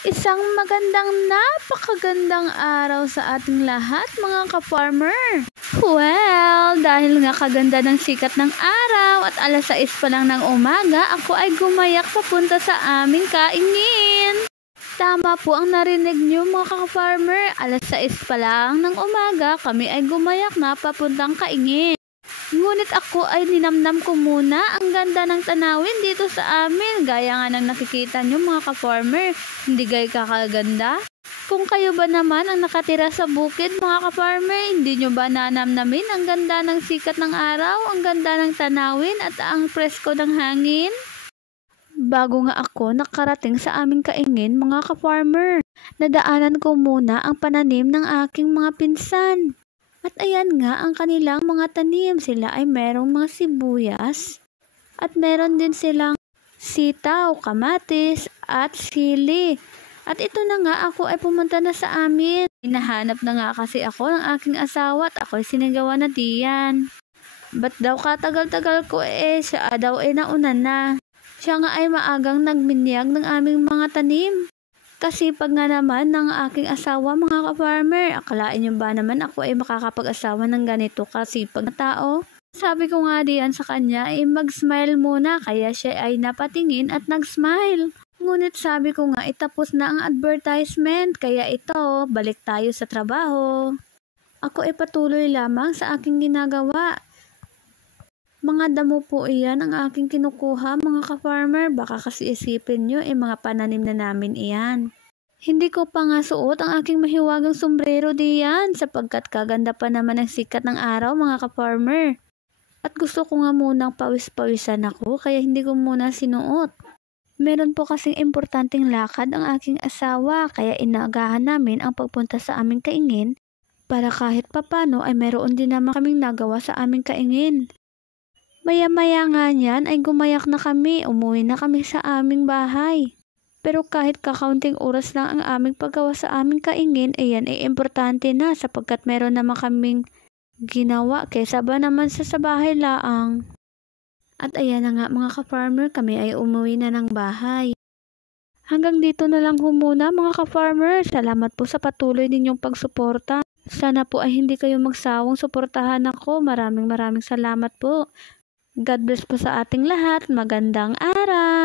Isang napakagandang araw sa ating lahat mga ka-farmer. Well, dahil nga kaganda ng sikat ng araw at alas 6 pa lang ng umaga, ako ay gumayak papunta sa aming kaingin. Tama po ang narinig niyo mga ka-farmer, alas 6 pa lang ng umaga, kami ay gumayak na papuntang kaingin. Ngunit ako ay ninamnam ko muna ang ganda ng tanawin dito sa amin. Gaya nga ng nakikita nyo mga ka-farmer, hindi gaya kakaganda? Kung kayo ba naman ang nakatira sa bukid mga ka-farmer, hindi nyo ba nanamnamin ang ganda ng sikat ng araw, ang ganda ng tanawin at ang presko ng hangin? Bago nga ako nakarating sa aming kaingin mga ka-farmer, nadaanan ko muna ang pananim ng aking mga pinsan. At ayan nga ang kanilang mga tanim. Sila ay merong mga sibuyas at meron din silang sitaw, kamatis at sili. At ito na nga ako ay pumunta na sa amin. Hinahanap na nga kasi ako ng aking asawa at ako ay sinigawan na diyan. Ba't daw katagal-tagal ko siya daw ay nauna na. Siya nga ay maagang nagbinyag ng aming mga tanim. Kasipag nga naman ng aking asawa mga ka-farmer. Akalain nyo ba naman ako ay makakapag-asawa ng ganito kasipag na tao? Sabi ko nga diyan sa kanya ay mag-smile muna, kaya siya ay napatingin at nag-smile. Ngunit sabi ko nga itapos na ang advertisement, kaya ito, balik tayo sa trabaho. Ako ay patuloy lamang sa aking ginagawa. Mga damo po iyan ang aking kinukuha mga ka-farmer, baka kasi isipin nyo mga pananim na namin iyan. Hindi ko pa nga suot ang aking mahiwagang sombrero diyan sapagkat kaganda pa naman ang sikat ng araw mga ka-farmer. At gusto ko nga munang pawis-pawisan ako kaya hindi ko muna sinuot. Meron po kasing importanteng lakad ang aking asawa kaya inaagahan namin ang pagpunta sa aming kaingin para kahit papano ay meron din naman kaming nagawa sa aming kaingin. Maya-maya nga niyan ay gumayak na kami, umuwi na kami sa aming bahay. Pero kahit kakaunting oras lang ang aming paggawa sa aming kaingin, ayan ay importante na sapagkat meron naman kaming ginawa kesa ba naman sa bahay laang. At ayan na nga mga ka-farmer, kami ay umuwi na ng bahay. Hanggang dito na lang muna mga ka-farmer, salamat po sa patuloy ninyong pagsuporta. Sana po ay hindi kayo magsawang suportahan ako, maraming salamat po. God bless po sa ating lahat. Magandang araw!